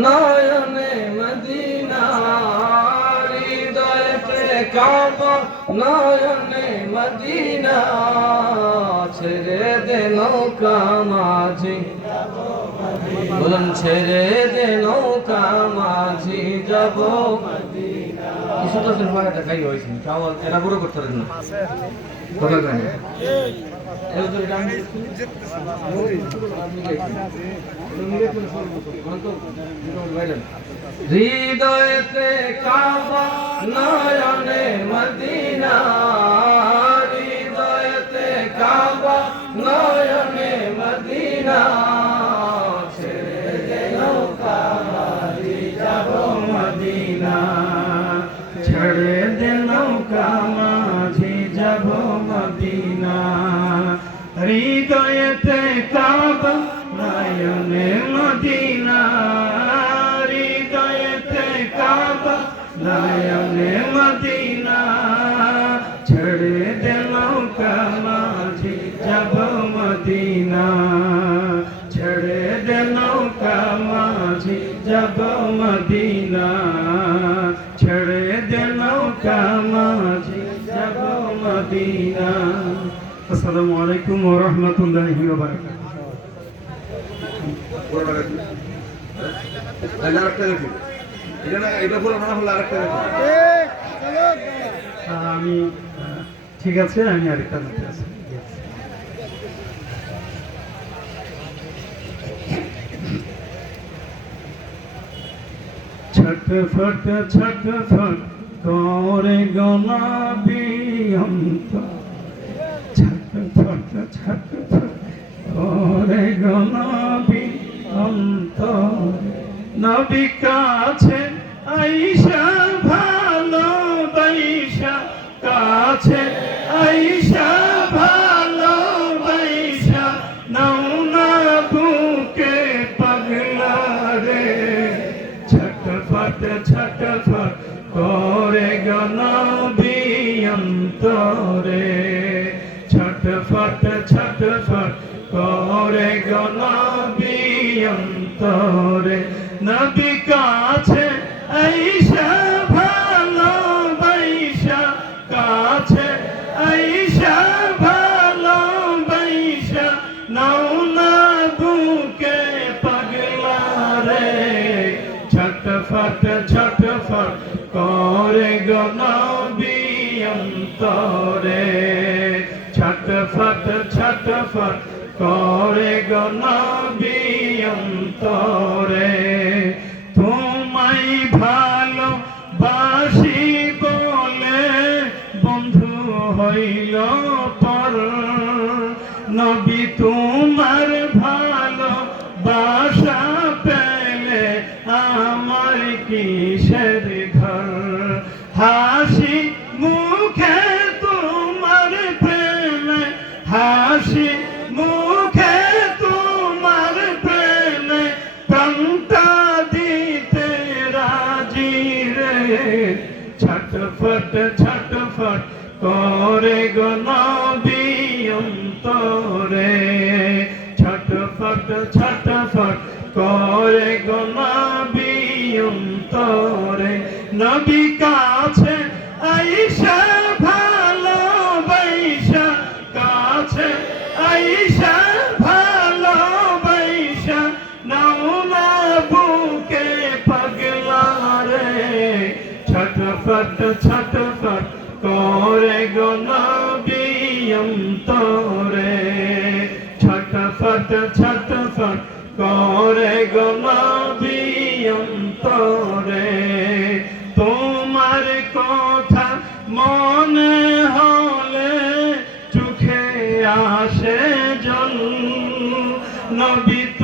নয়নে মদিনা হৃদয়তে কাবা নয়নে মদিনা ছেড়ে দে নৌকা মাঝি বলুন ছেড়ে দে নৌকা মাঝি যাব কিছু তো সিনেমা দেখাই হয়েছে তাও এরা বড় করতে পারেন না কথা জানি হৃদয়তে কাবা নয়নে মদিনা হৃদয়তে কাবা নয়নে মদিনা ছেড়ে দে নৌকা মাঝি যাব মদিনা ছেড়ে দে নৌকা মাঝি যাব মদিনা হৃদয়তে কাবা নয়নে মদিনা হৃদয়তে কাবা নয়নে মদিনা ছেড়ে দে নৌকা মাঝি যাব মদিনা ছেড়ে দে নৌকা মাঝি যাব মদিনা ছেড়ে দে নৌকা মাঝি যাব মদিনা। আসসালামু আলাইকুম ওয়া রাহমাতুল্লাহি ওয়া বারাকাতুহু। আমি ঠিক আছে আমি আরেকটা নাতে আছি। ছটফট ছটফট করে গনাবি অন্তর ছটফট ছটফট করে গনাবি অন্তর নবী কাছে আইসা ভালোবাসা কাছে আইসা ভালোবাসা নাও না বুকে পাগলা রে ছটফট ছটফট করে গনাবি অন্তরে ছটফট ছটফট করে গনাবি অন্তরে নবী কাছে আইসা ভালোবাসা কাছে আইসা ভালোবাসা নাও না বুকে পাগলা রে ছটফট ছটফট করে গনাবি অন্তরে ছটফট ছটফট করে গনাবি অন্তরে তোমায় ভালো বাসি বলে বন্ধু হইল পর নবী তোমার ভালো বাসা পেলে আমার কিসের ঘর হাসি মুখে তোমার প্রেমে হাসি মুখে তোমার প্রেমে প্রাণটা দিতে রাজি রে ছটফট ছটফট করে গনাবি অন্তরে ছটফট ছটফট করে গনাবি অন্তরে নবী কাছে আইসা ভালোবাসা কাছে আইসা ভালোবাসা নাও না বুকে পাগলা রে ছটফট ছটফট করে গনাবি অন্তরে ছটফট ছটফট করে গনাবি অন্তরে